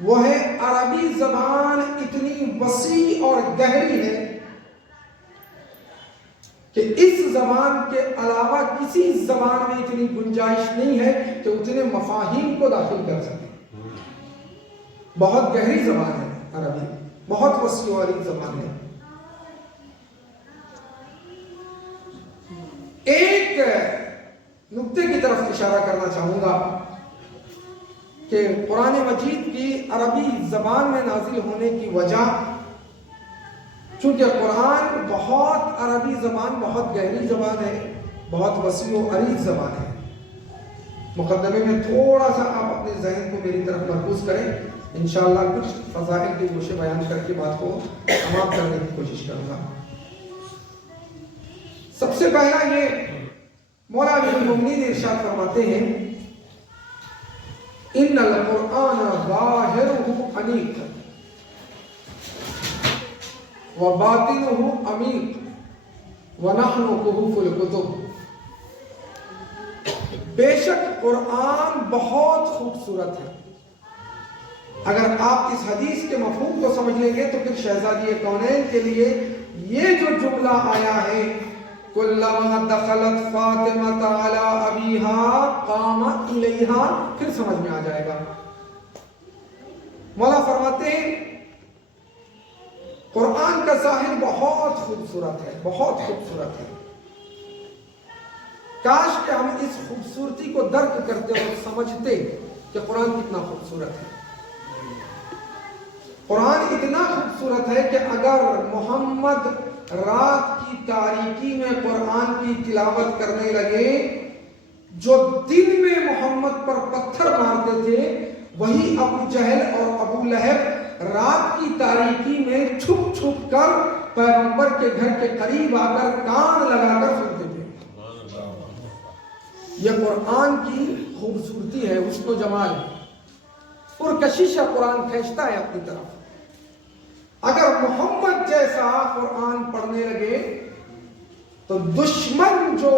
وہ ہے عربی زبان اتنی وسیع اور گہری ہے کہ اس زبان کے علاوہ کسی زبان میں اتنی گنجائش نہیں ہے کہ اتنے مفاہیم کو داخل کر سکے. بہت گہری زبان ہے عربی، بہت وسیع و عریض زبان ہے. ایک نقطے کی طرف اشارہ کرنا چاہوں گا کہ قرآن مجید کی عربی زبان میں نازل ہونے کی وجہ، چونکہ قرآن بہت عربی زبان بہت گہری زبان ہے، بہت وسیع و عریض زبان ہے. مقدمے میں تھوڑا سا آپ اپنے ذہن کو میری طرف مرکوز کریں، انشاءاللہ کچھ فضائل کے گوشے بیان کر کے بات کو تمام کرنے کی کوشش کروں گا. سب سے پہلا یہ مولا امیر المومنین ارشاد فرماتے ہیں ان القرآن ظاہرہ انیق وباطنہ عمیق ونحن کہوف الکتب. بے شک قرآن بہت خوبصورت ہے. اگر آپ اس حدیث کے مفہوم کو سمجھ لیں گے تو پھر شہزادی کونین کے لیے یہ جو جملہ آیا ہے کلما دخلت فاطمہ علی ابیہا قام الیہا، پھر سمجھ میں آ جائے گا. مولا فرماتے ہیں قرآن کا ظاہر بہت خوبصورت ہے، بہت خوبصورت ہے. کاش کہ ہم اس خوبصورتی کو درک کرتے اور سمجھتے کہ قرآن کتنا خوبصورت ہے. قرآن اتنا خوبصورت ہے کہ اگر محمد رات کی تاریکی میں قرآن کی تلاوت کرنے لگے، جو دن میں محمد پر پتھر مارتے تھے وہی ابو جہل اور ابو لہب رات کی تاریکی میں چھپ چھپ کر پیغمبر کے گھر کے قریب آ کر کان لگا کر سنتے تھے. یہ قرآن کی خوبصورتی ہے، حسن و جمال ہے. پرکشش قرآن کھینچتا ہے اپنی طرف. اگر محمد جیسا قرآن پڑھنے لگے تو دشمن جو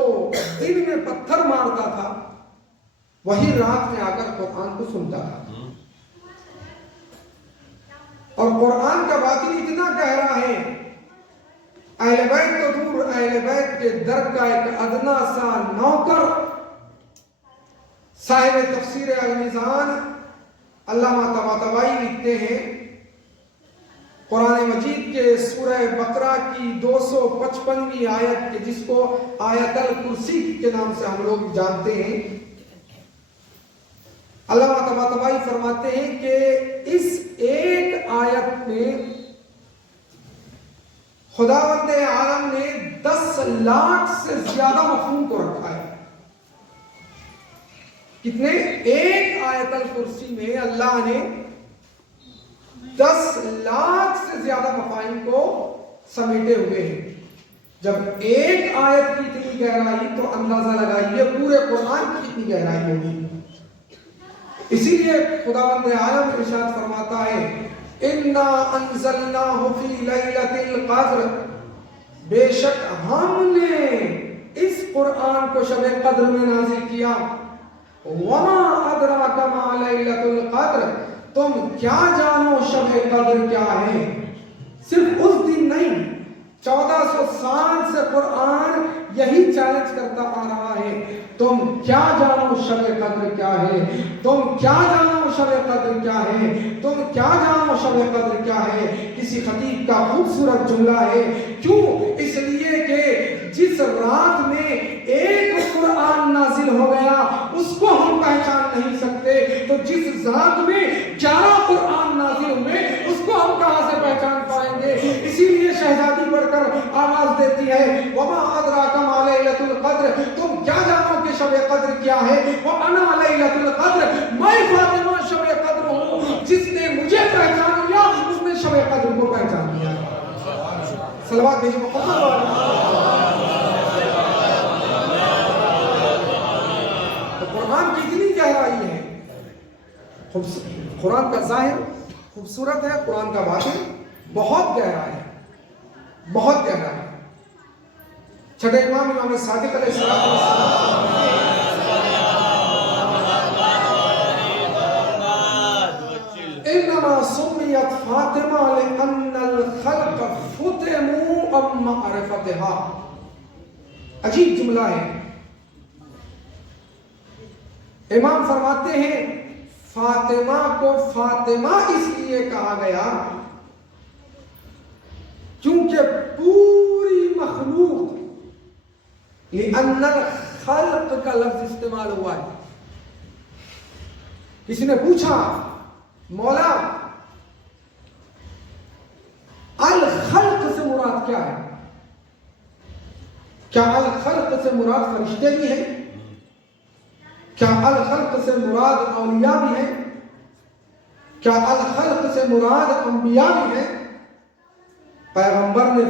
دن میں پتھر مارتا تھا وہی رات میں آ کر قرآن کو سنتا تھا. اور قرآن کا باطن اتنا گہرا ہے، اہل بیت تو دور، اہل بیت کے در کا ایک ادنا سا نوکر صاحب تفسیر المیزان علامہ طباطبائی لکھتے ہیں قرآن مجید کے سورہ بقرہ کی 255ویں آیت کے جس کو آیت الکرسی کے نام سے ہم لوگ جانتے ہیں، علامہ طباطبائی فرماتے ہیں کہ اس ایک آیت میں خداوند عالم نے 10 لاکھ سے زیادہ مفہوم کو رکھا ہے. کتنے؟ ایک آیت الکرسی میں اللہ نے 10 لاکھ سے زیادہ مفاہیم کو سمیٹے ہوئے ہیں. جب ایک آیت کی اتنی گہرائی تو اندازہ لگائیے پورے قرآن کی کتنی گہرائی ہوگی. اسی لیے خداوند عالم ارشاد فرماتا ہے اِنَّا أَنزَلْنَاهُ فِي لَيْلَةِ الْقَدْرِ، بے شک ہم نے اس قرآن کو شب قدر میں نازل کیا. وَمَا أَدْرَاكَ مَا لَيْلَةُ الْقَدْرِ، تم کیا جانو شب قدر کیا ہے. صرف اس دن نہیں، 1400 سال سے قرآن یہی چیلنج کرتا آ رہا ہے، تم کیا جانو شب قدر کیا ہے، تم کیا جانو شب قدر کیا ہے، تم کیا جانو شب قدر کیا ہے. کسی خطیب کا خوبصورت جملہ ہے، کیوں؟ اس لیے کہ جس رات میں ایک قرآن نازل ہو گیا اس کو ہم پہچان نہیں سکتے، تو جس ذات میں 11 قرآن نازل ہوئے اس کو ہم کہاں سے پہچان پائیں گے. اسی لیے شہزادی بڑھ کر آواز دیتی ہے وَمَا أَدْرَاكَ مَا لَيْلَةُ الْقَدْرِ، تم کیا جانو کہ شب قدر کیا ہے. وَأَنَا لَيْلَةُ الْقَدْرِ، میں فاطمہ شب قدر ہوں. جس نے مجھے پہچان لیا اس نے شب قدر کو پہچان لیا. صلوات بھیجو محمد. قرآن کی اتنی گہرائی ہے. قرآن کا ظاہر خوبصورت ہے، قرآن کا باطن بہت گہرا ہے، بہت گہرا ہے. چھٹے امام امام صادق علیہ السلام انما سمیت فاطمہ لأن الخلق فتموا عن معرفتها. عجیب جملہ ہے. امام فرماتے ہیں فاطمہ کو فاطمہ اس لیے کہا گیا کیونکہ پوری مخلوق لأن الخلق کا لفظ استعمال ہوا ہے. کسی نے پوچھا مولا الخلق سے مراد کیا ہے؟ کیا الخلق سے مراد فرشتے بھی ہیں؟ کیا الخلق سے مراد اولیاء بھی ہیں؟ کیا الخلق سے مراد انبیاء بھی ہیں؟ پیغمبر نے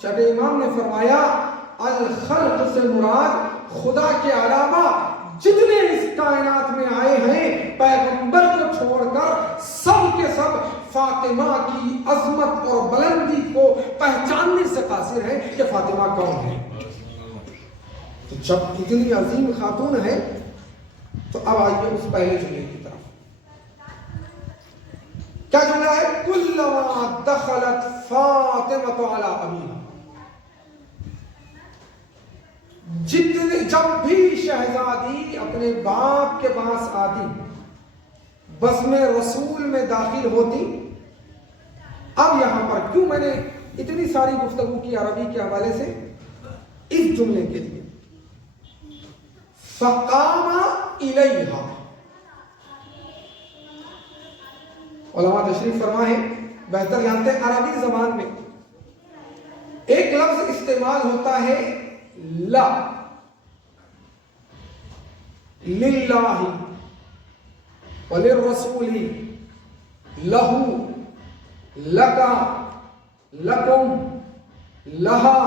چھٹے امام نے فرمایا الخلق سے مراد خدا کے علاوہ جتنے اس کائنات میں آئے ہیں پیغمبر کو چھوڑ کر سب کے سب فاطمہ کی عظمت اور بلندی کو پہچاننے سے قاصر ہیں کہ فاطمہ کون ہے. تو جب اتنی عظیم خاتون ہے تو اب آئیے اس پہلے جملے کی طرف. کیا جملہ ہے؟ کلما دخلت فاطمہ علی ابیہا. جب بھی شہزادی اپنے باپ کے پاس آتی بس میں رسول میں داخل ہوتی. اب یہاں پر کیوں میں نے اتنی ساری گفتگو کی عربی کے حوالے سے؟ اس جملے کے لیے فقام الیہا. علماء تشریف فرما ہے بہتر جانتے ہیں عربی زبان میں ایک لفظ استعمال ہوتا ہے لا للہ وللرسول لہو لکا لکم لہا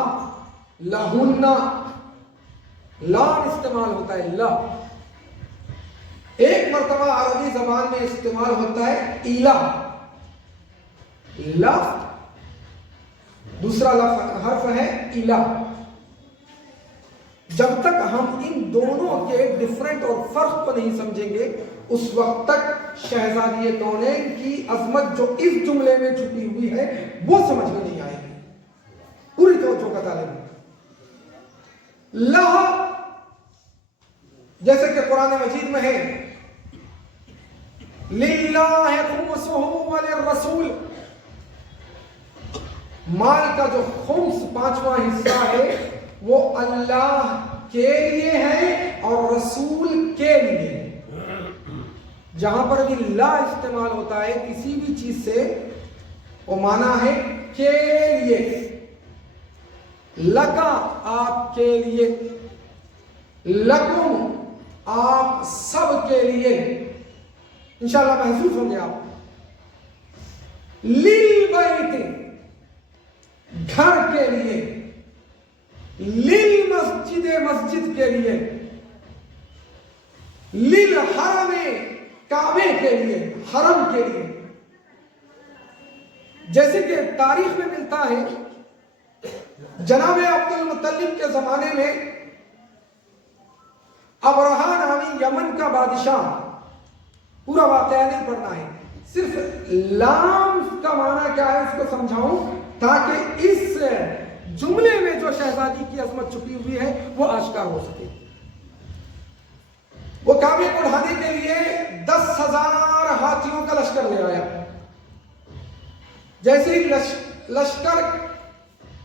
لہن. لا استعمال ہوتا ہے لا. ایک مرتبہ عربی زبان میں استعمال ہوتا ہے الا. لا دوسرا لفظ حرف ہے الا. جب تک ہم ان دونوں کے ڈفرنٹ اور فرق کو نہیں سمجھیں گے اس وقت تک شہزادی کونین کی عظمت جو اس جملے میں چھپی ہوئی ہے وہ سمجھ میں نہیں آئے گی. پوری توجہ کا طالب ہے. لا جیسے کہ قرآن مجید میں ہے للہ خمسہ وللرسول. مال کا جو خمس پانچواں حصہ ہے وہ اللہ کے لیے ہے اور رسول کے لیے ہے. جہاں پر بھی لا استعمال ہوتا ہے کسی بھی چیز سے وہ معنی ہے کے لیے. لکا آپ کے لیے، لکم آپ سب کے لیے. انشاءاللہ محسوس ہوں گے آپ. للبیت گھر کے لیے، للمسجد مسجد کے لیے، للحرم کعبے کے لیے حرم کے لیے. جیسے کہ تاریخ میں ملتا ہے جناب عبد المطلب کے زمانے میں ابرہہ نامی یمن کا بادشاہ، پورا واقعہ نہیں پڑھنا ہے، صرف لام کا معنی کیا ہے اس کو سمجھاؤں تاکہ اس جملے میں جو شہزادی کی عظمت چھپی ہوئی ہے وہ آشکار ہو سکے. وہ کعبے کو ڈھانے کے لیے 10,000 ہاتھیوں کا لشکر لے آیا. جیسے ہی لشکر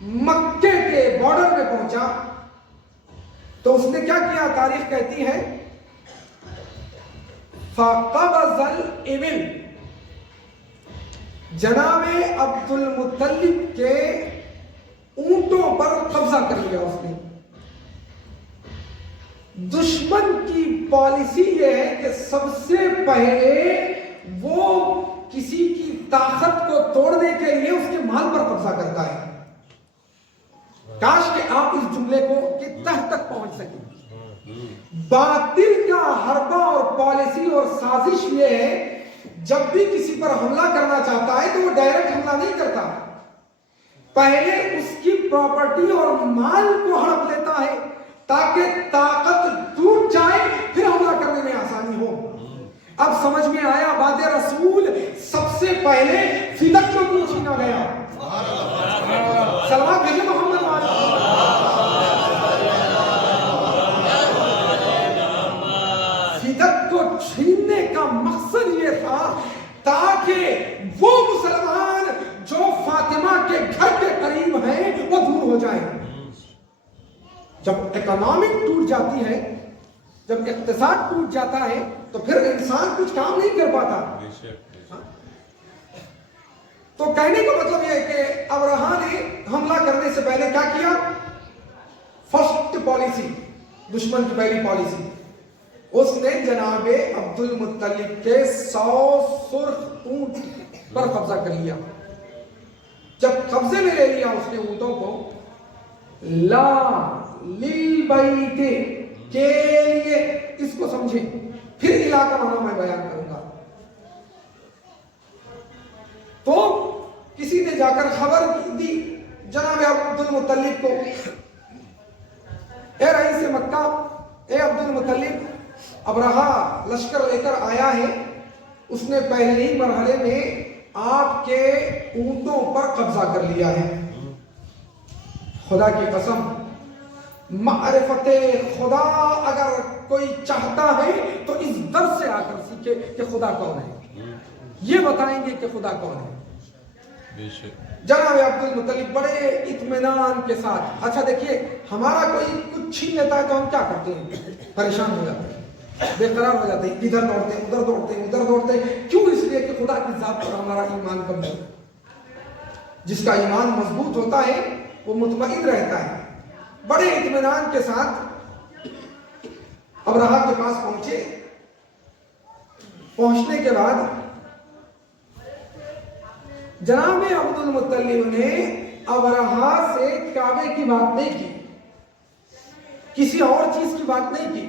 مکے کے بارڈر میں پہنچا تو اس نے کیا کیا؟ تاریخ کہتی ہے فَقَبَضَ الْإِبِلَ. جناب عبد المطلب کے اونٹوں پر قبضہ کر لیا اس نے. دشمن کی پالیسی یہ ہے کہ سب سے پہلے وہ کسی کی طاقت کو توڑنے کے لیے اس کے مال پر قبضہ کرتا ہے. کاش کہ آپ اس جملے کو کی تہ تک پہنچ سکیں. باطل کا حربہ اور پالیسی اور سازش یہ ہے جب بھی کسی پر حملہ کرنا چاہتا ہے تو وہ ڈائریکٹ حملہ نہیں کرتا، پہلے اس کی پراپرٹی اور مال کو ہڑپ لیتا ہے تاکہ طاقت ٹوٹ جائے پھر حملہ کرنے میں آسانی ہو. اب سمجھ میں آیا بات رسول سب پہلے فدق کو کیوں چھینا گیا؟ سلوات بھیجے محمد والے. فدق کو چھیننے کا مقصد یہ تھا تاکہ وہ مسلمان جو فاطمہ کے گھر کے قریب ہیں وہ دور ہو جائیں. جب اکنامک ٹوٹ جاتی ہے، جب اقتصاد ٹوٹ جاتا ہے تو پھر انسان کچھ کام نہیں کر پاتا. تو کہنے کا مطلب یہ ہے کہ ابرہا نے حملہ کرنے سے پہلے کیا کیا؟ فرسٹ پالیسی، دشمن کی پہلی پالیسی، اس نے جناب عبد المطلب کے 100 سرخ اونٹ پر قبضہ کر لیا. جب قبضے میں لے لیا اس نے اونٹوں کو، لا للبیت کے لیے، اس کو سمجھیں، پھر علاقہ معنی میں بیان کروں گا. تو کسی نے جا کر خبر دی جناب عبد المطلب کو، اے رئیس مکہ، اے عبد المطلب، ابرہا لشکر لے کر آیا ہے، اس نے پہلے ہی مرحلے میں آپ کے اونٹوں پر قبضہ کر لیا ہے. خدا کی قسم، معرفت خدا اگر کوئی چاہتا ہے تو اس در سے آ کر سیکھے کہ خدا کون ہے. یہ بتائیں گے کہ خدا کون ہے. جناب عبد المطلب بڑے اطمینان کے ساتھ، اچھا دیکھیے ہمارا کوئی کچھ چھین لیتا ہے تو ہم کیا کرتے ہیں؟ پریشان ہو جاتے ہیں، بے قرار ہو جاتے ہیں، ادھر دوڑتے ہیں، ادھر دوڑتے ہیں، ادھر دوڑتے ہیں. کیوں؟ اس لیے کہ خدا کی ذات پر ہمارا ایمان کم ہے. جس کا ایمان مضبوط ہوتا ہے وہ مطمئن رہتا ہے. بڑے اطمینان کے ساتھ ابرہا کے پاس پہنچے. پہنچنے کے بعد جناب عبد المطلب نے ابرہا سے کعبے کی بات نہیں کی، کسی اور چیز کی بات نہیں کی.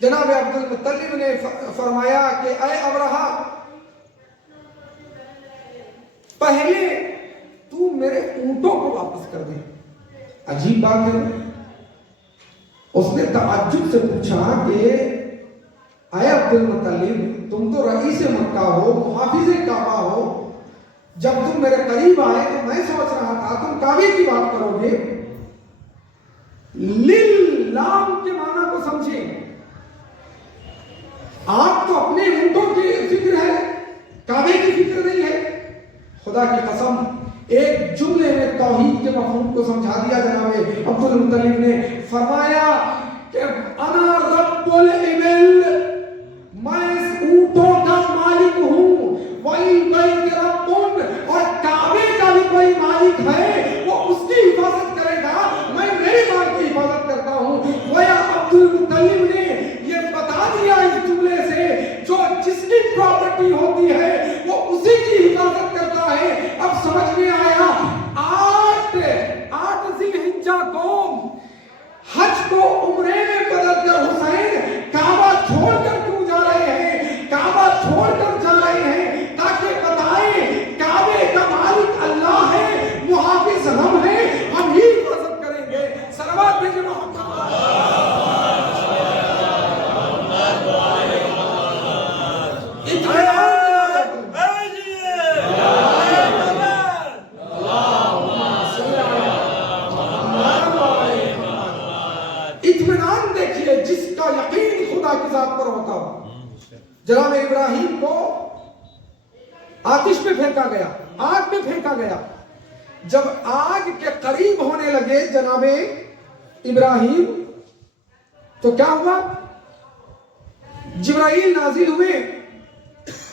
جناب عبد المطلب نے فرمایا کہ اے ابرہا، پہلے تو میرے اونٹوں کو واپس کر دے. عجیب بات ہے. اس نے تعجب سے پوچھا کہ اے عبد المطلب، تم تو رئیس مکہ ہو، محافظ کعبہ ہو، جب تم میرے قریب آئے تو میں سوچ رہا تھا تم کعبے کی بات کرو گے. للام کے معنی کو سمجھیں. آپ تو اپنے اونٹوں کی فکر ہے، کعبے کی فکر نہیں ہے. خدا کی قسم، ایک جملے میں توحید کے مفہوم کو سمجھا دیا جناب عبد المطلب نے. فرمایا کہ انا رب الابل، میں اس اونٹوں کا مالک ہوں. وَلِلْبَيْتِ رَبٌّ، اور کعبے کا بھی کوئی مالک ہے، وہ اس کی حفاظت کرے گا، میں میرے مال کی حفاظت کرتا ہوں. گویا عبد المطلب نے یہ بتا دیا اس جملے سے، جو جس کی پراپرٹی ہوتی ہے وہ اسی کی حفاظت کرتا ہے. اب سمجھ میں آیا. 8 ذی الحجہ کو حج کو عمرے میں بدل کر حسین کعبہ چھوڑ کر کیوں جا رہے ہیں؟ کعبہ چھوڑ کر جا رہے ہیں تاکہ بتائیں کعبے کا مالک اللہ ہے، محافظ ہم ہیں، ہم ہی حفاظت کریں گے. صلوات بھیجے محمد. اطمینان دیکھیے جس کا یقین خدا کی ذات پر ہوتا ہو. جناب ابراہیم کو آتش میں پھینکا گیا، آگ میں پھینکا گیا. جب آگ کے قریب ہونے لگے جناب ابراہیم تو کیا ہوا؟ جبرائیل نازل ہوئے.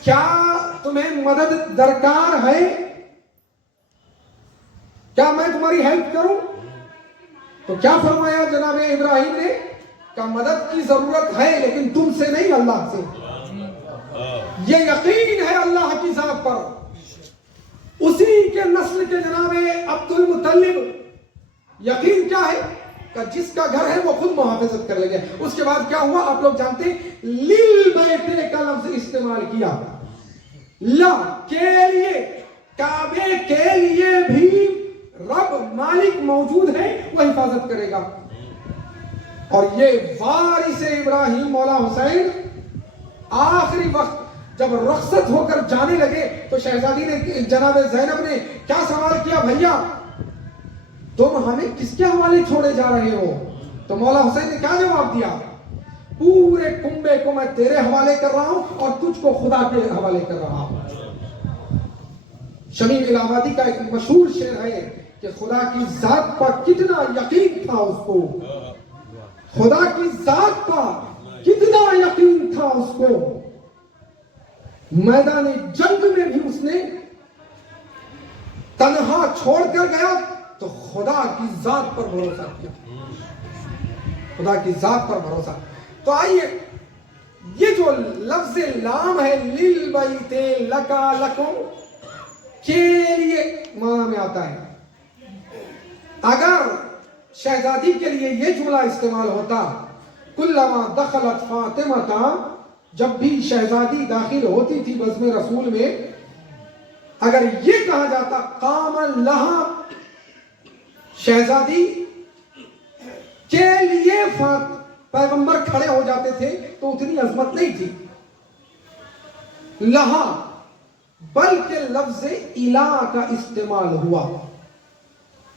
کیا تمہیں مدد درکار ہے؟ کیا میں تمہاری ہیلپ کروں؟ تو کیا فرمایا جناب ابراہیم نے؟ کہ مدد کی ضرورت ہے لیکن تم سے نہیں، اللہ سے. یہ یقین ہے اللہ کی ذات پر. اسی کے نسل کے جناب عبد المطلب یقین کیا ہے کہ جس کا گھر ہے وہ خود محافظت کر لے گا. اس کے بعد کیا ہوا آپ لوگ جانتے ہیں. للبیت کا لفظ استعمال کیا، لا کے لیے، کعبے کے لیے بھی رب مالک موجود ہے، وہ حفاظت کرے گا. اور یہ وارث ابراہیم مولا حسین آخری وقت جب رخصت ہو کر جانے لگے تو شہزادی نے جناب زینب نے کیا سوال کیا، بھیا تم ہمیں کس کے حوالے چھوڑے جا رہے ہو؟ تو مولا حسین نے کیا جواب دیا، پورے کنبے کو میں تیرے حوالے کر رہا ہوں اور تجھ کو خدا کے حوالے کر رہا ہوں۔ شمیم الہ آبادی کا ایک مشہور شعر ہے کہ خدا کی ذات پر کتنا یقین تھا اس کو، خدا کی ذات پر کتنا یقین تھا اس کو، میدان جنگ میں بھی اس نے تنہا چھوڑ کر گیا تو خدا کی ذات پر بھروسہ کیا، خدا کی ذات پر بھروسہ۔ تو آئیے یہ جو لفظ لام ہے للبیت لکا لکم کے لیے معنی میں آتا ہے، اگر شہزادی کے لیے یہ جملہ استعمال ہوتا کلما دخلت فاطمہ، جب بھی شہزادی داخل ہوتی تھی بزم رسول میں، اگر یہ کہا جاتا قام لہا، شہزادی کے لیے پیغمبر کھڑے ہو جاتے تھے، تو اتنی عظمت نہیں تھی لہا، بلکہ لفظ الہ کا استعمال ہوا،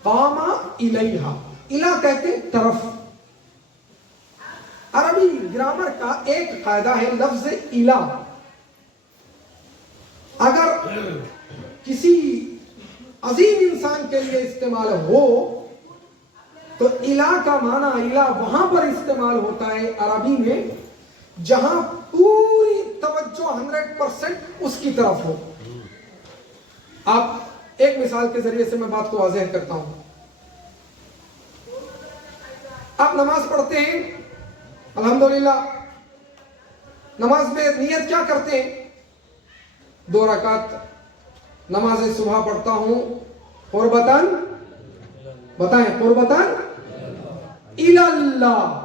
قام الیہا، الہ کہتے طرف۔ عربی گرامر کا ایک قاعدہ ہے لفظ الہ، اگر کسی عظیم انسان کے لیے استعمال ہو تو الہ کا معنی الہ وہاں پر استعمال ہوتا ہے عربی میں جہاں پوری توجہ 100% اس کی طرف ہو۔ آپ ایک مثال کے ذریعے سے میں بات کو واضح کرتا ہوں۔ آپ نماز پڑھتے ہیں، الحمدللہ نماز میں نیت کیا کرتے ہیں؟ 2 رکعت نماز صبح پڑھتا ہوں قربتاً، بتائیں قربتاً اللہ۔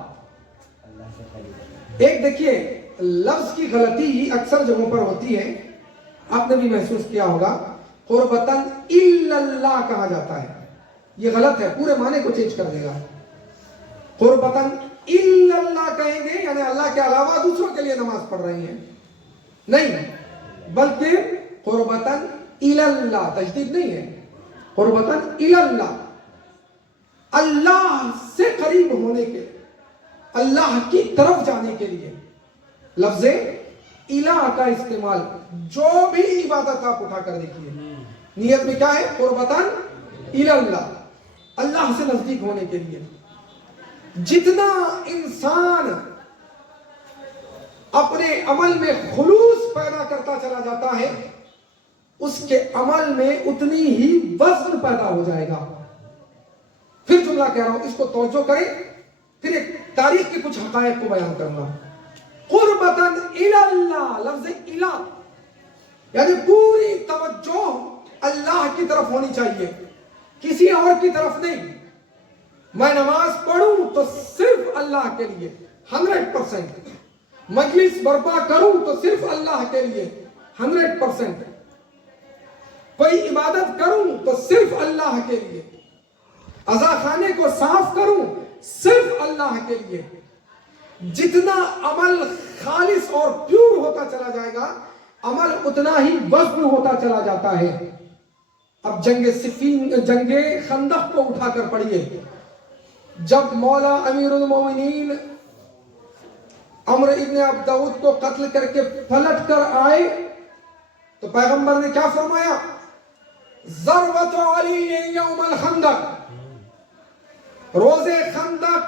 ایک دیکھیے لفظ کی غلطی اکثر جگہوں پر ہوتی ہے، آپ نے بھی محسوس کیا ہوگا، قربتاً اللہ کہا جاتا ہے، یہ غلط ہے، پورے معنی کو چینج کر دے گا۔ قربتاً اللہ کہیں گے یعنی اللہ کے علاوہ دوسروں کے لیے نماز پڑھ رہی ہیں، نہیں، بلکہ قربتاً اللہ، تجدید نہیں ہے، قربتاً اللہ، اللہ سے قریب ہونے کے، اللہ کی طرف جانے کے لیے لفظ الہ کا استعمال۔ جو بھی عبادت آپ اٹھا کر دیکھیے، نیت میں کیا ہے؟ قربتاً اللہ، اللہ سے نزدیک ہونے کے لیے۔ جتنا انسان اپنے عمل میں خلوص پیدا کرتا چلا جاتا ہے، اس کے عمل میں اتنی ہی وزن پیدا ہو جائے گا۔ پھر جملہ کہہ رہا ہوں، اس کو توجہ کریں، پھر ایک تاریخ کے کچھ حقائق کو بیان کرنا۔ قربتاً اللہ، لفظ الہ یعنی پوری توجہ اللہ کی طرف ہونی چاہیے، کسی اور کی طرف نہیں۔ میں نماز پڑھوں تو صرف اللہ کے لیے 100%، مجلس برپا کروں تو صرف اللہ کے لیے 100%، کوئی عبادت کروں تو صرف اللہ کے لیے، عزا خانے کو صاف کروں صرف اللہ کے لیے۔ جتنا عمل خالص اور پیور ہوتا چلا جائے گا، عمل اتنا ہی وزن ہوتا چلا جاتا ہے۔ اب جنگ خندق کو اٹھا کر پڑھیے، جب مولا امیر المومنین عمرو ابن عبدود کو قتل کر کے پلٹ کر آئے تو پیغمبر نے کیا فرمایا؟ ضربت علی یوم الخندق، روز خندق،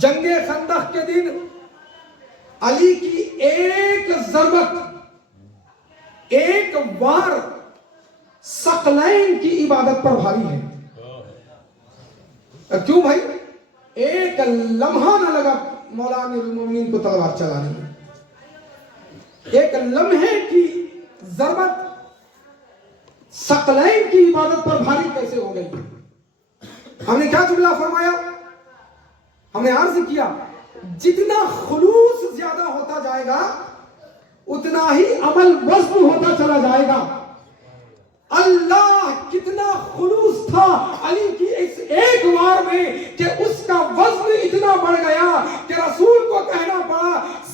جنگ خندق کے دن علی کی ایک ضربت، ایک وار ثقلین کی عبادت پر بھاری ہے۔ کیوں بھائی؟ ایک لمحہ نہ لگا مولا امیر المومنین کو تلوار چلانے میں، ایک لمحے کی ضربت ثقلین کی عبادت پر بھاری کیسے ہو گئی؟ ہم نے کیا جملہ فرمایا؟ ہم نے عرض کیا جتنا خلوص زیادہ ہوتا جائے گا اتنا ہی عمل وزن ہوتا چلا جائے گا۔ اللہ کتنا خلوص تھا علی کی اس ایک وار میں کہ اس کا وزن اتنا بڑھ گیا کہ رسول کو کہنا پڑا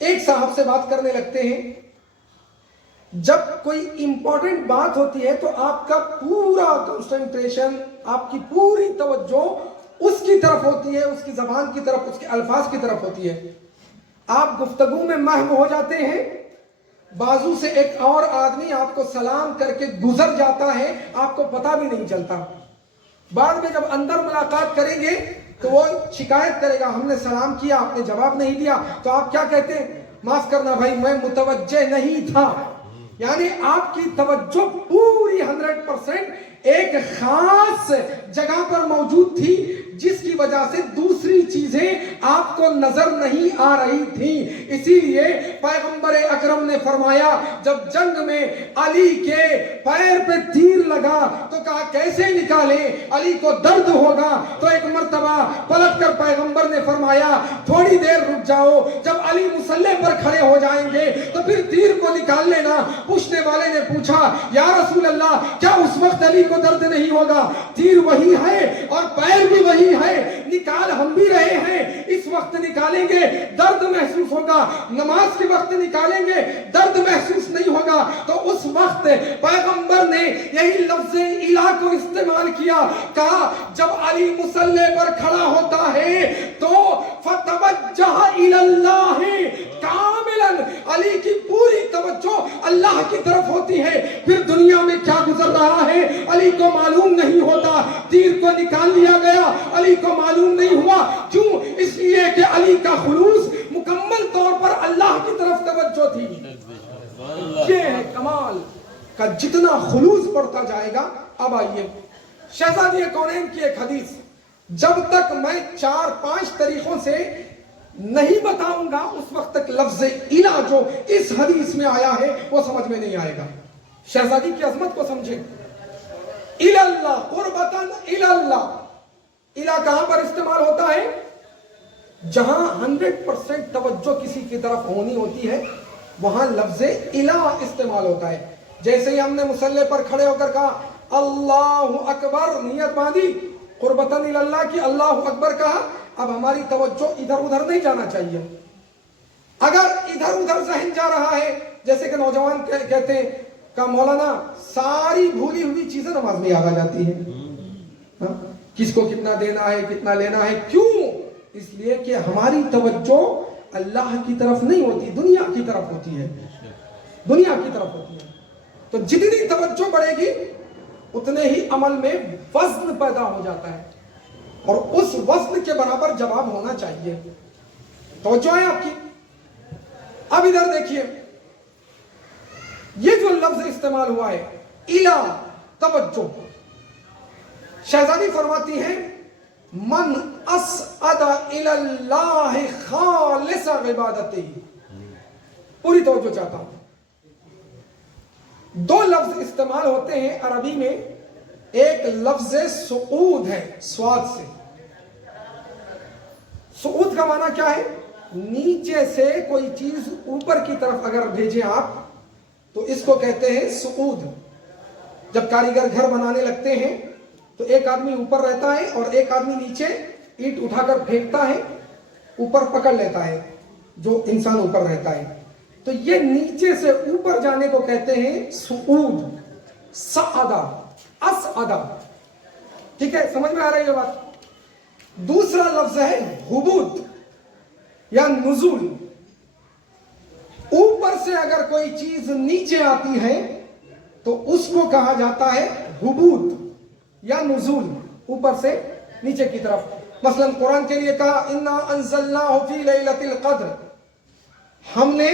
ایک صاحب سے بات کرنے لگتے ہیں. جب کوئی امپورٹنٹ بات ہوتی ہے تو آپ کا پورا کنسنٹریشن، آپ کی پوری توجہ اس کی طرف ہوتی ہے، اس کی زبان کی طرف، اس کے الفاظ کی طرف ہوتی ہے. آپ گفتگو میں محو ہو جاتے ہیں، بازو سے ایک اور آدمی آپ کو سلام کر کے گزر جاتا ہے، آپ کو پتہ بھی نہیں چلتا. بعد میں جب اندر ملاقات کریں گے تو وہ شکایت کرے گا ہم نے سلام کیا آپ نے جواب نہیں دیا. تو آپ کیا کہتے ہیں؟ معاف کرنا بھائی میں متوجہ نہیں تھا. یعنی آپ کی توجہ پوری 100% ایک خاص جگہ پر موجود تھی، جس کی وجہ سے دوسری چیزیں آپ کو نظر نہیں آ رہی تھیں. اسی لیے پیغمبر اکرم نے فرمایا جب جنگ میں علی کے پیر پہ تیر لگا تو کہا کیسے نکالیں، علی کو درد ہوگا. تو ایک مرتبہ پلٹ کر پیغمبر نے فرمایا تھوڑی دیر رک جاؤ، جب علی مصلی پر کھڑے ہو جائیں گے تو پھر تیر کو نکال لینا. پوچھنے والے نے پوچھا یا رسول اللہ کیا اس وقت علی کو درد نہیں ہوگا؟ تیر وہی ہے اور پیر بھی وہی ہے، نکال ہم بھی رہے ہیں. اس وقت نکالیں گے درد محسوس ہوگا، نماز کے وقت نکالیں گے درد محسوس نہیں ہوگا. تو اس وقت پیغمبر نے یہی لفظ الہ کو استعمال کیا، کہا جب علی مصلی پر کھڑا ہوتا ہے تو فتوجہ الی اللہ کاملا، علی کی پوری توجہ اللہ کی طرف ہوتی ہے. پھر دنیا میں کیا گزر رہا ہے علی کو معلوم نہیں ہوتا. تیر کو نکال لیا گیا، علی کو معلوم نہیں ہوا. کیوں؟ اس لیے کہ علی کا خلوص مکمل طور پر اللہ کی طرف توجہ تھی. یہ ہے کمال کا، جتنا خلوص بڑھتا جائے گا. اب آئیے شہزادی کونین کی ایک حدیث، جب تک میں 4-5 طریقوں سے نہیں بتاؤں گا اس وقت تک لفظ الہ جو اس حدیث میں آیا ہے وہ سمجھ میں نہیں آئے گا. شہزادی کی عظمت کو سمجھیں. الی اللہ قربتاً الی اللہ، الہ کہاں پر استعمال ہوتا ہے؟ جہاں 100% توجہ کسی کی طرف ہونی ہوتی ہے وہاں لفظ الہ استعمال ہوتا ہے. جیسے ہی ہم نے مصلی پر کھڑے ہو کر کہا اللہ اکبر، نیت باندھی قربتاً الی اللہ کی، اللہ اکبر کہا، اب ہماری توجہ ادھر ادھر نہیں جانا چاہیے. اگر ادھر ادھر ذہن جا رہا ہے، جیسے کہ نوجوان کہتے ہیں کہ مولانا ساری بھولی ہوئی چیزیں نماز میں یاد آ جاتی ہیں، کس کو کتنا دینا ہے کتنا لینا ہے. کیوں؟ اس لیے کہ ہماری توجہ اللہ کی طرف نہیں ہوتی، دنیا کی طرف ہوتی ہے، دنیا کی طرف ہوتی ہے. تو جتنی توجہ بڑھے گی اتنے ہی عمل میں وزن پیدا ہو جاتا ہے، اور اس وزن کے برابر جواب ہونا چاہیے. توجہ ہے آپ کی. اب ادھر دیکھیے یہ جو لفظ استعمال ہوا ہے الہ، توجہ، شہزادی فرماتی ہیں من اسعد الی اللہ خالص عبادتہ، پوری توجہ چاہتا ہوں. 2 لفظ استعمال ہوتے ہیں عربی میں، ایک لفظ صعود ہے، سواد سے. صعود کا معنی کیا ہے؟ نیچے سے کوئی چیز اوپر کی طرف اگر بھیجیں آپ تو اس کو کہتے ہیں صعود. جب کاریگر گھر بنانے لگتے ہیں تو ایک آدمی اوپر رہتا ہے اور ایک آدمی نیچے اینٹ اٹھا کر پھینکتا ہے، اوپر پکڑ لیتا ہے جو انسان اوپر رہتا ہے. تو یہ نیچے سے اوپر جانے کو کہتے ہیں صعود. صعدہ، اسعدہ. ٹھیک ہے، سمجھ میں آ رہی ہے بات؟ دوسرا لفظ ہے ہبوط یا نزول. اوپر سے اگر کوئی چیز نیچے آتی ہے تو اس کو کہا جاتا ہے ہبوط یا نزول، اوپر سے نیچے کی طرف. مثلا قرآن کے لیے کہا انا انزلناہ فی لیلۃ القدر، ہم نے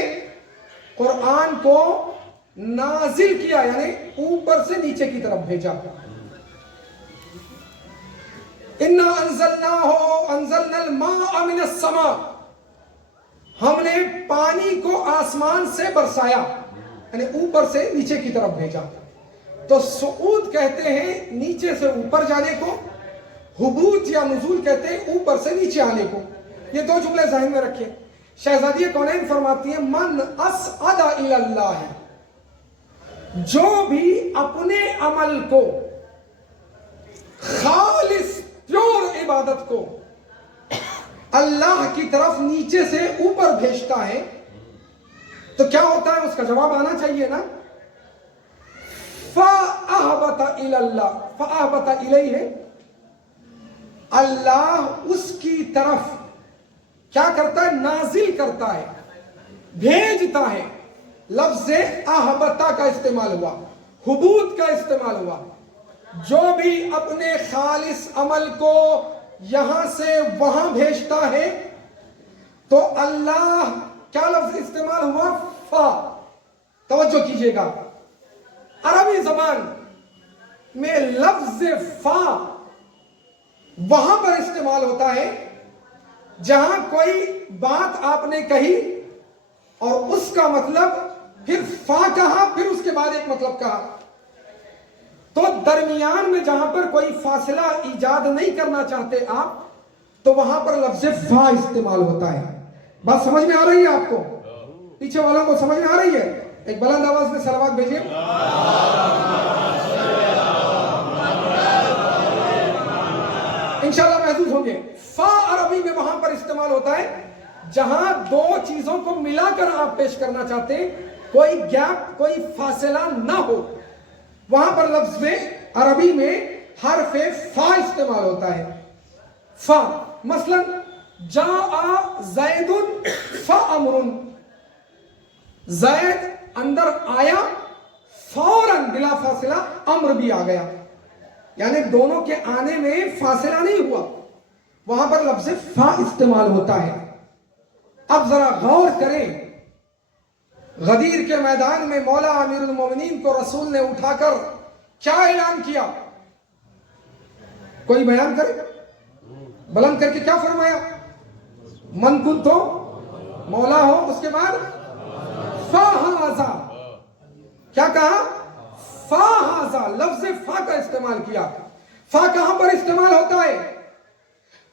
قرآن کو نازل کیا یعنی اوپر سے نیچے کی طرف بھیجا. انا انزلنا الماء من السماء، ہم نے پانی کو آسمان سے برسایا یعنی اوپر سے نیچے کی طرف بھیجا. تو صعود کہتے ہیں نیچے سے اوپر جانے کو، ہبوط یا نزول کہتے ہیں اوپر سے نیچے آنے کو. یہ 2 جملے ذہن میں رکھیں. شہزادی کونین فرماتی ہیں من اسعد الی اللہ، جو بھی اپنے عمل کو، خالص پیور عبادت کو اللہ کی طرف نیچے سے اوپر بھیجتا ہے تو کیا ہوتا ہے؟ اس کا جواب آنا چاہیے نا. فَأَهْبَطَ إِلَى اللَّهِ فَأَهْبَطَ إِلَيْهِ، اللہ اس کی طرف کیا کرتا ہے؟ نازل کرتا ہے، بھیجتا ہے. لفظ احبتا کا استعمال ہوا، حبوط کا استعمال ہوا. جو بھی اپنے خالص عمل کو یہاں سے وہاں بھیجتا ہے تو اللہ کیا لفظ استعمال ہوا؟ فا. توجہ کیجئے گا، عربی زبان میں لفظ فا وہاں پر استعمال ہوتا ہے جہاں کوئی بات آپ نے کہی اور اس کا مطلب پھر فا کہا، پھر اس کے بعد ایک مطلب کہا. تو درمیان میں جہاں پر کوئی فاصلہ ایجاد نہیں کرنا چاہتے آپ، تو وہاں پر لفظ فا استعمال ہوتا ہے. بات سمجھ میں آ رہی ہے آپ کو؟ پیچھے والوں کو سمجھ میں آ رہی ہے؟ ایک بلند آواز میں صلوات بھیجیے. انشاءاللہ محسوس ہوں گے. فا عربی میں وہاں پر استعمال ہوتا ہے جہاں دو چیزوں کو ملا کر آپ پیش کرنا چاہتے ہیں، کوئی گیپ، کوئی فاصلہ نہ ہو. وہاں پر لفظ میں عربی میں حرف فا استعمال ہوتا ہے. فا مثلا جاء زید فامر، زید اندر آیا، فوراً بلا فاصلہ امر بھی آ گیا. یعنی دونوں کے آنے میں فاصلہ نہیں ہوا، وہاں پر لفظ فا استعمال ہوتا ہے. اب ذرا غور کریں، غدیر کے میدان میں مولا امیر المومنین کو رسول نے اٹھا کر کیا اعلان کیا؟ کوئی بیان کرے؟ بلند کر کے کیا فرمایا؟ من کنتُ مولا ہو. اس کے بعد فَهَذَا، کیا کہا؟ فَهَذَا، لفظ فا کا استعمال کیا. فا کہاں پر استعمال ہوتا ہے؟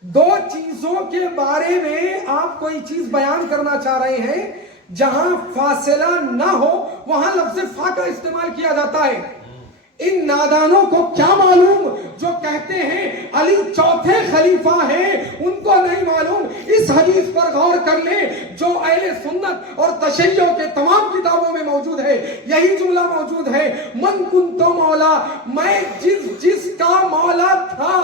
دو چیزوں کے بارے میں آپ کوئی چیز بیان کرنا چاہ رہے ہیں، جہاں فاصلہ نہ ہو وہاں لفظ فا کا استعمال کیا جاتا ہے. ان نادانوں کو کیا معلوم جو کہتے ہیں علی چوتھے خلیفہ ہیں، ان کو نہیں معلوم. اس حدیث پر غور کر لیں جو اہل سنت اور تشیع کے تمام کتابوں میں موجود ہے. یہی جملہ موجود ہے، من کنتُ مولا، میں جس کا مولا تھا.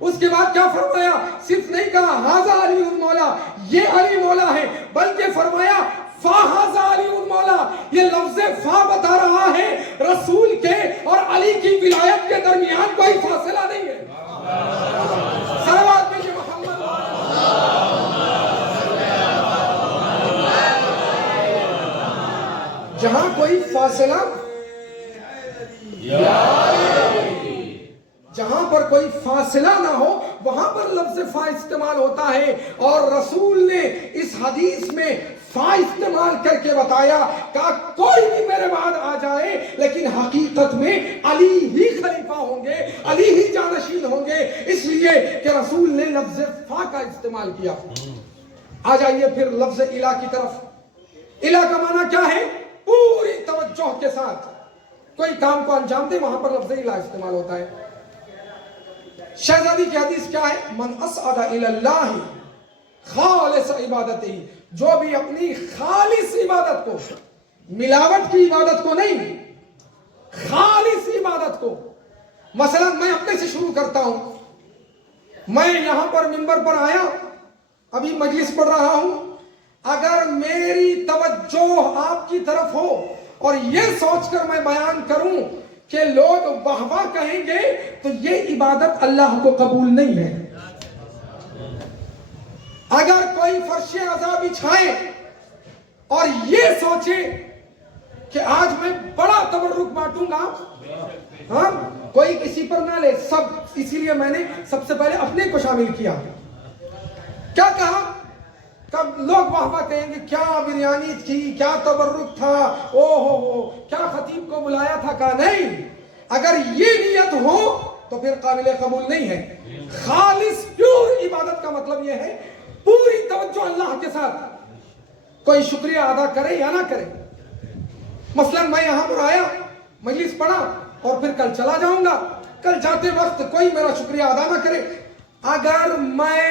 اس کے بعد کیا فرمایا؟ صرف نہیں کہا ھذا علی مولا، یہ علی مولا ہے، بلکہ فرمایا فَهَذَا علی مولا. یہ لفظ فا بتا رہا ہے رسول کے اور علی کی ولایت کے درمیان کوئی فاصلہ نہیں ہے. صلوات بھیجئے محمد. جہاں کوئی فاصلہ، جہاں پر کوئی فاصلہ نہ ہو وہاں پر لفظ فا استعمال ہوتا ہے. اور رسول نے اس حدیث میں فا استعمال کر کے بتایا کہ کوئی بھی میرے بعد آ جائے لیکن حقیقت میں علی ہی خلیفہ ہوں گے، علی ہی جانشین ہوں گے، اس لیے کہ رسول نے لفظ فا کا استعمال کیا. آ جائیے پھر لفظ الہ کی طرف. الہ کا معنی کیا ہے؟ پوری توجہ کے ساتھ کوئی کام کو انجام دے، وہاں پر لفظ الہ استعمال ہوتا ہے. شہزادی کی حدیث کیا ہے؟ من اسعد الی اللہ خالص عبادتہ، جو بھی اپنی خالص عبادت کو، ملاوٹ کی عبادت کو نہیں، خالص عبادت کو. مثلا میں اپنے سے شروع کرتا ہوں. میں یہاں پر منبر پر آیا، ابھی مجلس پڑھ رہا ہوں، اگر میری توجہ آپ کی طرف ہو اور یہ سوچ کر میں بیان کروں کہ لوگ واہ واہ کہیں گے تو یہ عبادت اللہ کو قبول نہیں ہے. اگر کوئی فرش عزا بچھائے اور یہ سوچے کہ آج میں بڑا تبرک بانٹوں گا، ہاں کوئی کسی پر نہ لے سب، اسی لیے میں نے سب سے پہلے اپنے کو شامل کیا. کیا کہا؟ کب لوگ واہ واہ کہیں گے کیا بریانی تھی، کیا تبرک تھا، او ہو کیا خطیب کو بلایا تھا. کہا نہیں، اگر یہ نیت ہو تو پھر قابل قبول نہیں ہے. خالص پیور عبادت کا مطلب یہ ہے پوری توجہ اللہ کے ساتھ، کوئی شکریہ ادا کرے یا نہ کرے. مثلا میں یہاں پر آیا، مجلس پڑھا اور پھر کل چلا جاؤں گا، کل جاتے وقت کوئی میرا شکریہ ادا نہ کرے، اگر میں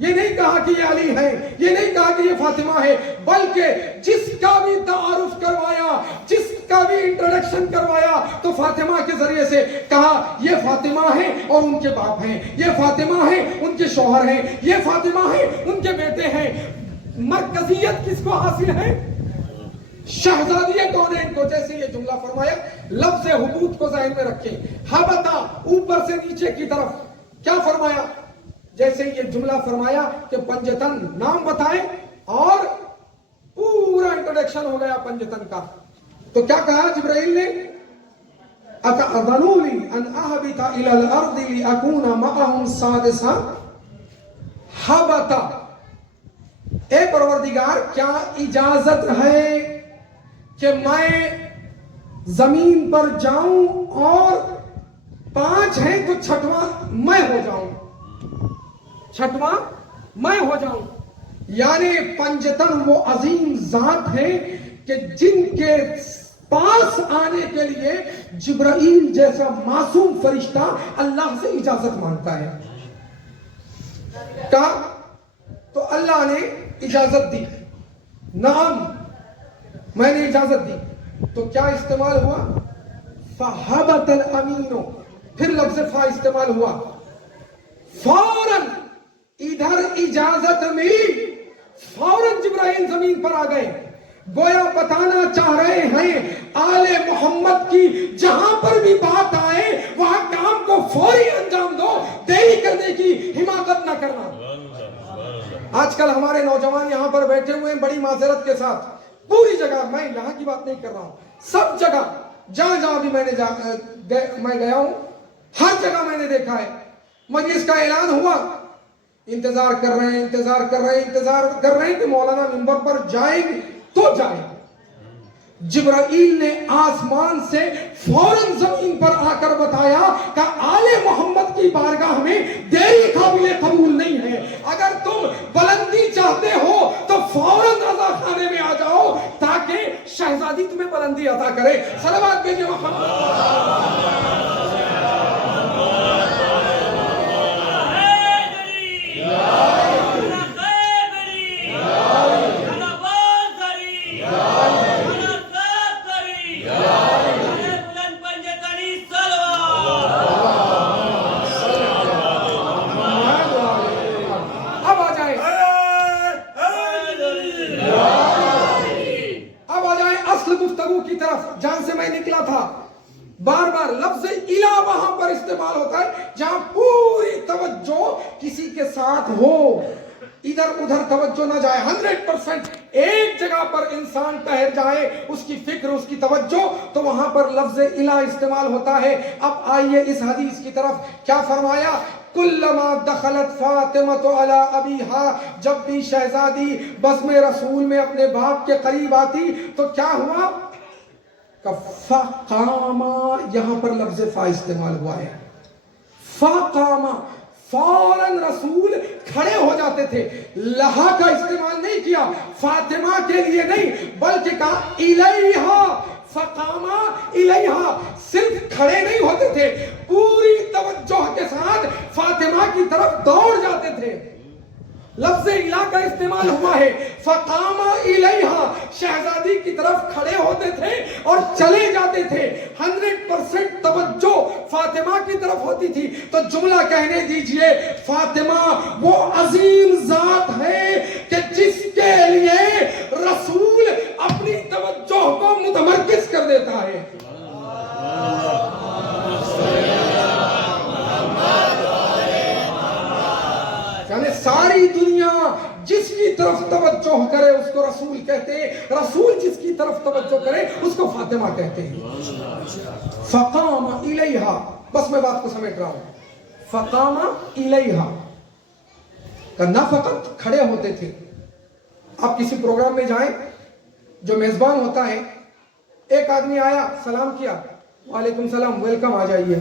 یہ نہیں کہا کہ یہ علی ہے، یہ نہیں کہا کہ یہ فاطمہ ہے، بلکہ جس کا بھی تعارف کروایا، جس کا بھی انٹروڈکشن کروایا تو فاطمہ کے ذریعے سے کہا یہ فاطمہ ہے اور ان کے باپ ہیں، یہ فاطمہ ہے ان کے شوہر ہیں، یہ فاطمہ ہے ان کے بیٹے ہیں۔ مرکزیت کس کو حاصل ہے؟ شہزادی کونین کو۔ جیسے یہ جملہ فرمایا، لفظ حبوط کو ذہن میں رکھیں، حبتا اوپر سے نیچے کی طرف، کیا فرمایا؟ جیسے یہ جملہ فرمایا کہ پنجتن نام بتائیں اور پورا انٹروڈکشن ہو گیا پنجتن کا، تو کیا کہا جبرائیل نے؟ اتأذنوا لي ان اهبط الى الارض لاكون معهم سادسا حبتا، اے پروردگار کیا اجازت ہے کہ میں زمین پر جاؤں اور 5 ہیں تو چھٹواں میں ہو جاؤں، چھٹواں میں ہو جاؤں۔ یعنی پنجتن وہ عظیم ذات ہیں کہ جن کے پاس آنے کے لیے جبرائیل جیسا معصوم فرشتہ اللہ سے اجازت مانگتا ہے۔ کہا تو اللہ نے اجازت دی، نعم میں نے اجازت دی، تو کیا استعمال ہوا؟ فَحَبَتَ الْأَمِينُ، پھر لفظ فا استعمال ہوا، فوراً ادھر اجازت ملی، فوراً جبرائیل زمین پر آ گئے۔ گویا بتانا چاہ رہے ہیں آل محمد کی جہاں پر بھی بات آئے وہاں کام کو فوری انجام دو، دیری کرنے کی حماقت نہ کرنا۔ آج کل ہمارے نوجوان یہاں پر بیٹھے ہوئے ہیں بڑی معذرت کے ساتھ، پوری جگہ، میں یہاں کی بات نہیں کر رہا ہوں، سب جگہ جہاں جہاں بھی میں گیا ہوں، ہر جگہ میں نے دیکھا ہے مجلس کا اعلان ہوا، انتظار کر رہے ہیں، انتظار کر رہے ہیں، انتظار کر رہے ہیں کہ مولانا منبر پر جائیں تو جائیں۔ جبرائیل نے آسمان سے فوراً زمین پر آ کر بتایا کہ آل محمد کی بارگاہ میں دیری قابل قبول نہیں ہے، اگر تم بلندی چاہتے ہو تو فوراً رضا خانے میں آ جاؤ تاکہ شہزادی تمہیں بلندی عطا کرے۔ صلوات بھیجئے محمد۔ کی طرف جہاں سے میں نکلا تھا، بار بار لفظ الہ وہاں پر استعمال ہوتا ہے جہاں پوری توجہ کسی کے ساتھ ہو، ادھر ادھر توجہ نہ جائے، 100% ایک جگہ پر انسان ٹھہر جائے، اس کی فکر، اس کی توجہ، تو وہاں پر لفظ الہ استعمال ہوتا ہے۔ اب آئیے اس حدیث کی طرف، کیا فرمایا؟ کلما دخلت فاطمۃ علی ابیہا، جب بھی شہزادی بزم رسول میں اپنے باپ کے قریب آتی تو کیا ہوا؟ فقاما، یہاں پر لفظ فا استعمال ہوا ہے، فقاما، فوراً رسول کھڑے ہو جاتے تھے، لہا کا استعمال نہیں کیا، فاطمہ کے لیے نہیں بلکہ کہا الیہا، فقاما الیہا، صرف کھڑے نہیں ہوتے تھے، پوری توجہ کے ساتھ فاطمہ کی طرف دوڑ جاتے تھے۔ لفظ الہ کا استعمال ہوا ہے، فقام الیہا، شہزادی کی طرف کھڑے ہوتے تھے اور چلے جاتے تھے، 100% توجہ فاطمہ کی طرف ہوتی تھی۔ تو جملہ کہنے دیجئے، فاطمہ وہ عظیم ذات ہے کہ جس کے لیے رسول اپنی توجہ کو متمرکز کر دیتا ہے۔ یعنی ساری دنیا جس کی طرف توجہ کرے اس کو رسول کہتے ہیں، رسول جس کی طرف توجہ کرے اس کو فاطمہ کہتے ہیں۔ فقام الیہا، بس میں بات کو سمیٹ رہا ہوں، فقام الیہا کہ نہ فقط کھڑے ہوتے تھے۔ آپ کسی پروگرام میں جائیں، جو میزبان ہوتا ہے، ایک آدمی آیا، سلام کیا، وعلیکم السلام، ویلکم، آ جائیے،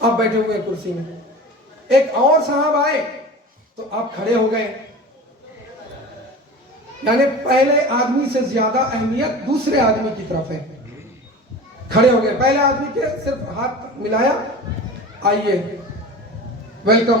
آپ بیٹھے ہوئے کرسی میں۔ ایک اور صاحب آئے تو آپ کھڑے ہو گئے، یعنی پہلے آدمی سے زیادہ اہمیت دوسرے آدمی کی طرف ہے، کھڑے ہو گئے، پہلے آدمی کے صرف ہاتھ ملایا، آئیے، ویلکم،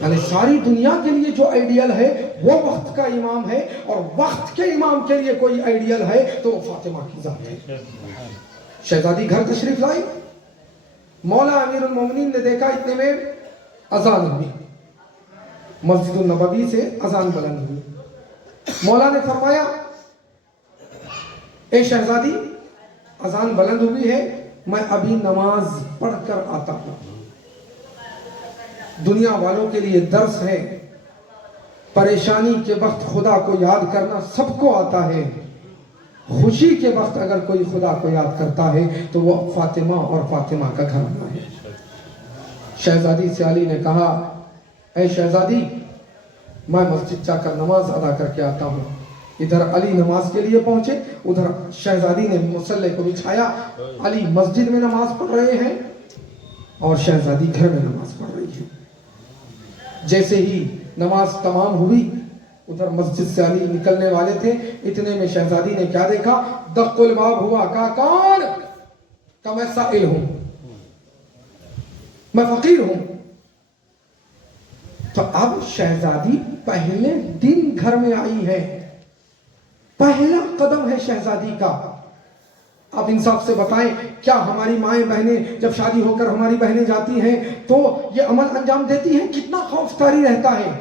یعنی ساری دنیا کے لیے جو آئیڈیل ہے وہ وقت کا امام ہے، اور وقت کے امام کے لیے کوئی آئیڈیل ہے تو وہ فاطمہ کی ذات ہے۔ شہزادی گھر تشریف لائی، مولا امیر المومنین نے دیکھا اتنے میں اذان ہوئی، مسجد النبوی سے اذان بلند ہوئی۔ مولا نے فرمایا اے شہزادی اذان بلند ہوئی ہے، میں ابھی نماز پڑھ کر آتا ہوں۔ دنیا والوں کے لیے درس ہے، پریشانی کے وقت خدا کو یاد کرنا سب کو آتا ہے، خوشی کے وقت اگر کوئی خدا کو یاد کرتا ہے تو وہ فاطمہ اور فاطمہ کا گھرانہ ہے۔ شہزادی سے علی نے کہا اے شہزادی میں مسجد جا کر نماز ادا کر کے آتا ہوں۔ ادھر علی نماز کے لیے پہنچے، ادھر شہزادی نے مصلی کو بچھایا، علی مسجد میں نماز پڑھ رہے ہیں اور شہزادی گھر میں نماز پڑھ رہی ہے۔ جیسے ہی نماز تمام ہوئی ادھر مسجد سے علی نکلنے والے تھے، اتنے میں شہزادی نے کیا دیکھا؟ دق الباب ہوا، کہا کون؟ کہا میں سائل ہوں، میں فقیر ہوں۔ تو اب شہزادی پہلے دن گھر میں آئی ہے، پہلا قدم ہے شہزادی کا۔ آپ انصاف سے بتائیں کیا ہماری مائیں بہنیں جب شادی ہو کر ہماری بہنیں جاتی ہیں تو یہ عمل انجام دیتی ہیں؟ کتنا خوف طاری رہتا ہے،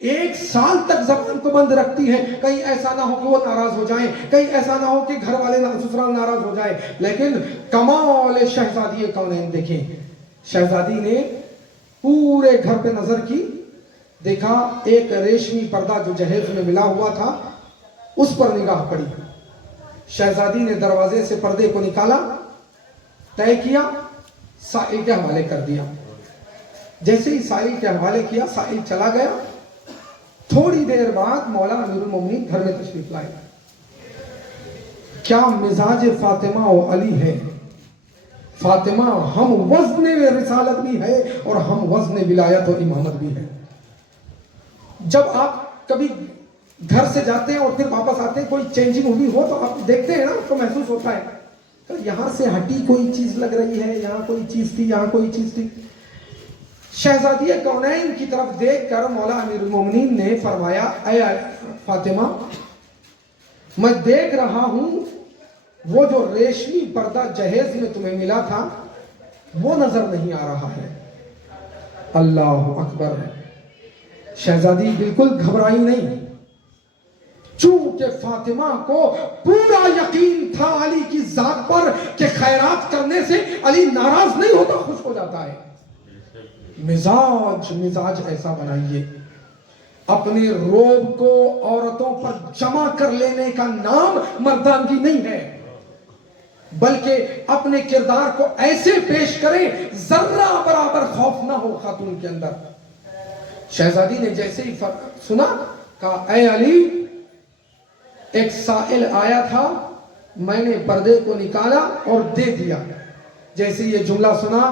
1 سال تک زبان کو بند رکھتی ہیں، کہیں ایسا نہ ہو کہ وہ ناراض ہو جائیں، کہیں ایسا نہ ہو کہ گھر والے سسرال ناراض ہو جائے۔ لیکن کمال شہزادی کونین دیکھیں، شہزادی نے پورے گھر پہ نظر کی، دیکھا ایک ریشمی پردہ جو جہیز میں ملا ہوا تھا اس پر نگاہ پڑی۔ شہزادی نے دروازے سے پردے کو نکالا، طے کیا، سائل کے حوالے کر دیا۔ جیسے ہی سائل کے حوالے کیا سائل چلا گیا، تھوڑی دیر بعد مولا امیر المومنین گھر میں تشریف لائے۔ کیا مزاج فاطمہ و علی ہے! فاطمہ ہم وزن رسالت بھی ہے اور ہم وزن ولایت و امامت بھی ہے۔ جب آپ کبھی گھر سے جاتے ہیں اور پھر واپس آتے ہیں، کوئی چینجنگ ہوئی ہو تو آپ دیکھتے ہیں نا، آپ کو محسوس ہوتا ہے کہ یہاں سے ہٹی کوئی چیز لگ رہی ہے، یہاں کوئی چیز تھی، یہاں کوئی چیز تھی۔ شہزادی کونین کی طرف دیکھ کر مولا امیر المومنین نے فرمایا اے فاطمہ میں دیکھ رہا ہوں وہ جو ریشمی پردہ جہیز میں تمہیں ملا تھا وہ نظر نہیں آ رہا ہے۔ اللہ اکبر! شہزادی بالکل گھبرائی نہیں، چونکہ فاطمہ کو پورا یقین تھا علی کی ذات پر کہ خیرات کرنے سے علی ناراض نہیں ہوتا، خوش ہو جاتا ہے۔ مزاج ایسا بنائیے، اپنے روب کو عورتوں پر جمع کر لینے کا نام مردانگی نہیں ہے، بلکہ اپنے کردار کو ایسے پیش کریں ذرہ برابر خوف نہ ہو خاتون کے اندر۔ شہزادی نے جیسے ہی سنا کہا اے علی ایک سائل آیا تھا، میں نے پردے کو نکالا اور دے دیا۔ جیسے یہ جملہ سنا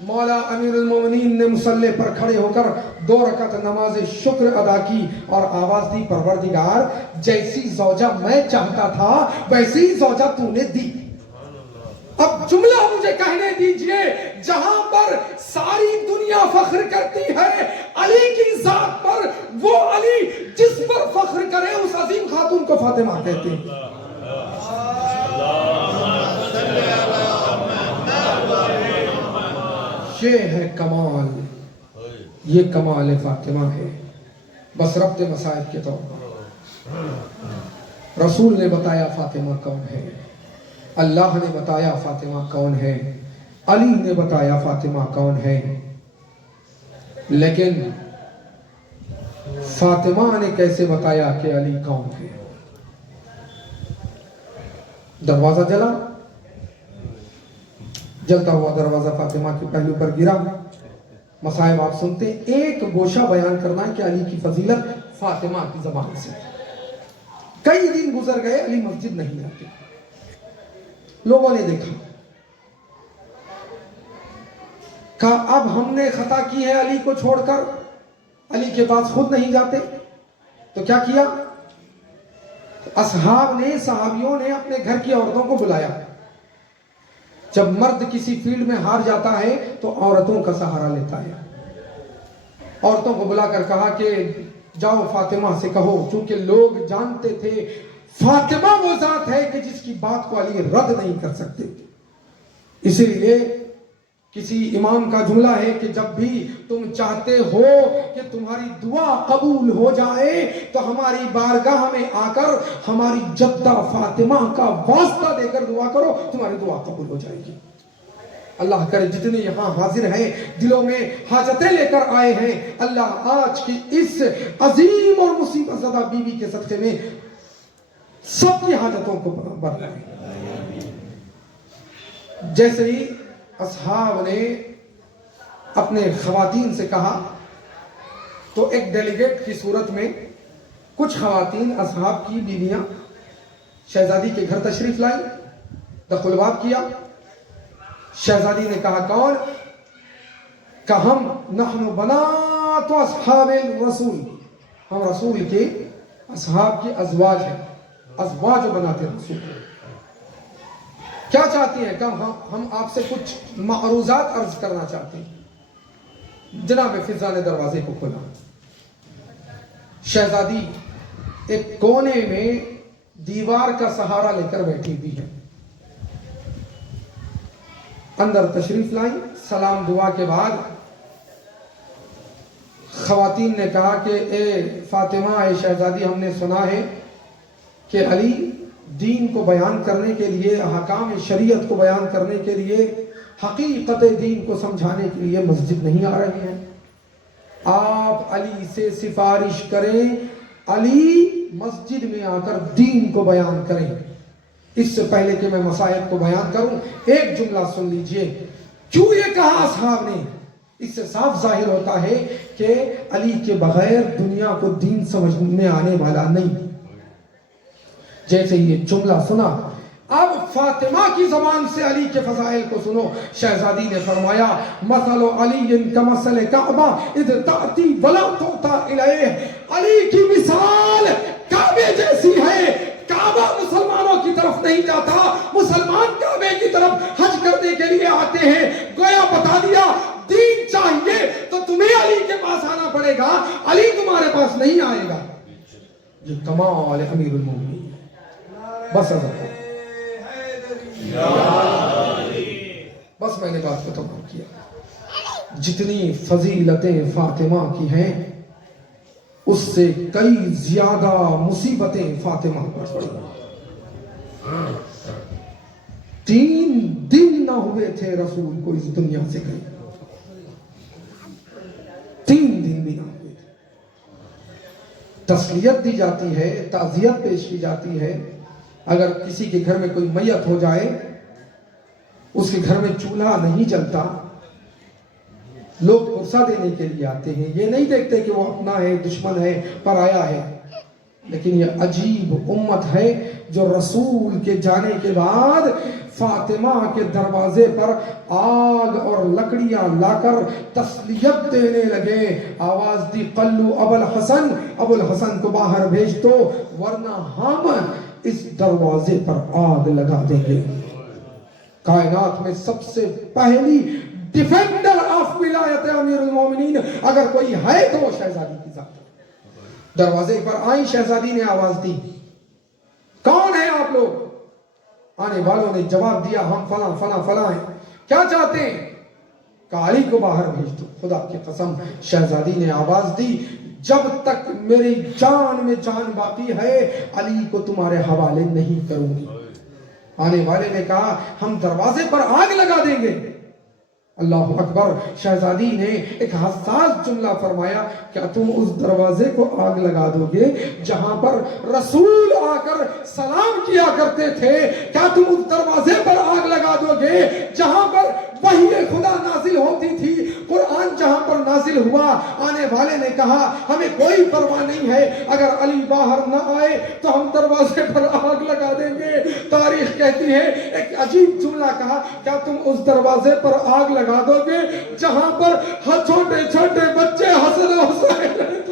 مولا امیر المومنین نے مصلی پر کھڑے ہو کر 2 رکعت نماز شکر ادا کی اور آواز دی پروردگار جیسی زوجہ میں چاہتا تھا ویسی زوجہ تو نے دی۔ اب جملہ مجھے کہنے دیجئے جہاں پر ساری دنیا فخر کرتی ہے علی کی ذات پر، وہ علی جس پر فخر کرے اس عظیم خاتون کو فاطمہ کہتے ہیں۔ یہ ہے کمال، یہ کمال فاطمہ ہے۔ بس ربط مسائب کے طور پر رسول نے بتایا فاطمہ کون ہے، اللہ نے بتایا فاطمہ کون ہے، علی نے بتایا فاطمہ کون ہے، لیکن فاطمہ نے کیسے بتایا کہ علی کون ہے؟ دروازہ جلا، جلتا ہوا دروازہ فاطمہ کے پہلو پر گرا۔ مصائب آپ سنتے ہیں، ایک گوشہ بیان کرنا ہے کہ علی کی فضیلت فاطمہ کی زبان سے۔ کئی دن گزر گئے علی مسجد نہیں آتے، لوگوں نے دیکھا، کہا اب ہم نے خطا کی ہے علی کو چھوڑ کر علی کے پاس خود نہیں جاتے، تو کیا کیا؟ اصحاب نے، صحابیوں نے اپنے گھر کی عورتوں کو بلایا۔ جب مرد کسی فیلڈ میں ہار جاتا ہے تو عورتوں کا سہارا لیتا ہے۔ عورتوں کو بلا کر کہا کہ جاؤ فاطمہ سے کہو، چونکہ لوگ جانتے تھے فاطمہ وہ ذات ہے کہ جس کی بات کو علی رد نہیں کر سکتے. اسی لیے کسی امام کا جملہ ہے کہ جب بھی تم چاہتے ہو کہ تمہاری دعا قبول ہو جائے تو ہماری بارگاہ میں آ کر ہماری جدہ فاطمہ کا واسطہ دے کر دعا کرو، تمہاری دعا قبول ہو جائے گی. اللہ کرے جتنے یہاں حاضر ہیں دلوں میں حاجتیں لے کر آئے ہیں، اللہ آج کی اس عظیم اور مصیبت زدہ بیوی کے صدقے میں سب کی حاجتوں کو بھر لائے. جیسے ہی اصحاب نے اپنے خواتین سے کہا تو ایک ڈیلیگیٹ کی صورت میں کچھ خواتین اصحاب کی بیویاں شہزادی کے گھر تشریف لائی، دخل الباب کیا. شہزادی نے کہا کون؟ کہ ہم نحن بنات اصحاب الرسول، ہم رسول کے اصحاب کی ازواج ہیں، ازواج و بنات رسول. کیا چاہتی ہیں؟ کہ ہم آپ سے کچھ معروضات عرض کرنا چاہتے ہیں. جناب فضا نے دروازے کو کھولا. شہزادی ایک کونے میں دیوار کا سہارا لے کر بیٹھی ہوئی ہے. اندر تشریف لائیں. سلام دعا کے بعد خواتین نے کہا کہ اے فاطمہ، اے شہزادی، ہم نے سنا ہے کہ علی دین کو بیان کرنے کے لیے، احکام شریعت کو بیان کرنے کے لیے، حقیقت دین کو سمجھانے کے لیے مسجد نہیں آ رہے ہیں. آپ علی سے سفارش کریں علی مسجد میں آ کر دین کو بیان کریں. اس سے پہلے کہ میں مسائل کو بیان کروں ایک جملہ سن لیجئے. کیوں یہ کہا اصحاب نے؟ اس سے صاف ظاہر ہوتا ہے کہ علی کے بغیر دنیا کو دین سمجھ میں آنے والا نہیں. جیسے یہ جملہ سنا، اب فاطمہ کی زبان سے علی کے فضائل کو سنو. شہزادی نے فرمایا مثل علی کمثل کعبہ اذ تأتی ولا تؤتی الیہ. علی کی مثال کعبے جیسی ہے. کعبہ مسلمانوں کی طرف نہیں جاتا، مسلمان کعبے کی طرف حج کرنے کے لیے آتے ہیں. گویا بتا دیا دین چاہیے تو تمہیں علی کے پاس آنا پڑے گا، علی تمہارے پاس نہیں آئے گا. یہ کمال امیر المومنین. بس بس میں نے بات کو تمام کیا. جتنی فضیلتیں فاطمہ کی ہیں اس سے کئی زیادہ مصیبتیں فاطمہ پر پڑی. 3 دن نہ ہوئے تھے رسول کو اس دنیا سے گئے. 3 دن بھی نہ ہوئے تھے. تسلیت دی جاتی ہے، تعزیت پیش کی جاتی ہے. اگر کسی کے گھر میں کوئی میت ہو جائے، اس کے گھر میں چولہا نہیں جلتا، لوگ غصہ دینے کے لیے آتے ہیں. یہ نہیں دیکھتے کہ وہ اپنا ہے، دشمن ہے، پرایا ہے. لیکن یہ عجیب امت ہے جو رسول کے جانے کے بعد فاطمہ کے دروازے پر آگ اور لکڑیاں لا کر تسلیت دینے لگے. آواز دی قلو ابو الحسن، ابو الحسن کو باہر بھیج دو ورنہ ہم اس دروازے پر آگ لگا دیں گے. کائنات میں سب سے پہلی ڈیفینڈر آف ولایت امیر المومنین اگر کوئی ہے تو وہ شہزادی کی ذات. دروازے پر آئی شہزادی نے آواز دی، کون ہے آپ لوگ؟ آنے والوں نے جواب دیا ہم فلاں فلاں فلاں ہیں. کیا چاہتے ہیں؟ کہ علی کو باہر بھیج دو. خدا کی قسم شہزادی نے آواز دی جب تک میری جان میں جان باقی ہے علی کو تمہارے حوالے نہیں کروں گی. آنے والے نے کہا ہم دروازے پر آگ لگا دیں گے. اللہ اکبر. شہزادی نے ایک حساس جملہ فرمایا، کیا تم اس دروازے کو آگ لگا دو گے جہاں پر رسول آ کر سلام کیا کرتے تھے؟ کیا تم اس دروازے پر آگ لگا دو گے جہاں پر وحی خدا نازل ہوتی تھی، قرآن جہاں پر نازل ہوا؟ آنے والے نے کہا ہمیں کوئی پرواہ نہیں ہے، اگر علی باہر نہ آئے تو ہم دروازے پر آگ لگا دیں گے. تاریخ کہتی ہے ایک عجیب جملہ کہا، کیا تم اس دروازے پر آگ لگا دو گے جہاں پر چھوٹے چھوٹے بچے حسن و حسین؟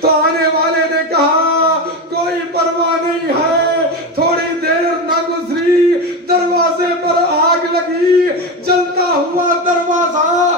تو آنے والے نے کہا کوئی پرواہ نہیں ہے. تھوڑی دیر نہ گزری دروازے پر آگ لگی. جلتا ہوا دروازہ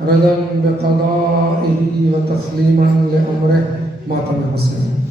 رضا بقضائه وتسلیما لامره ماتم حسین.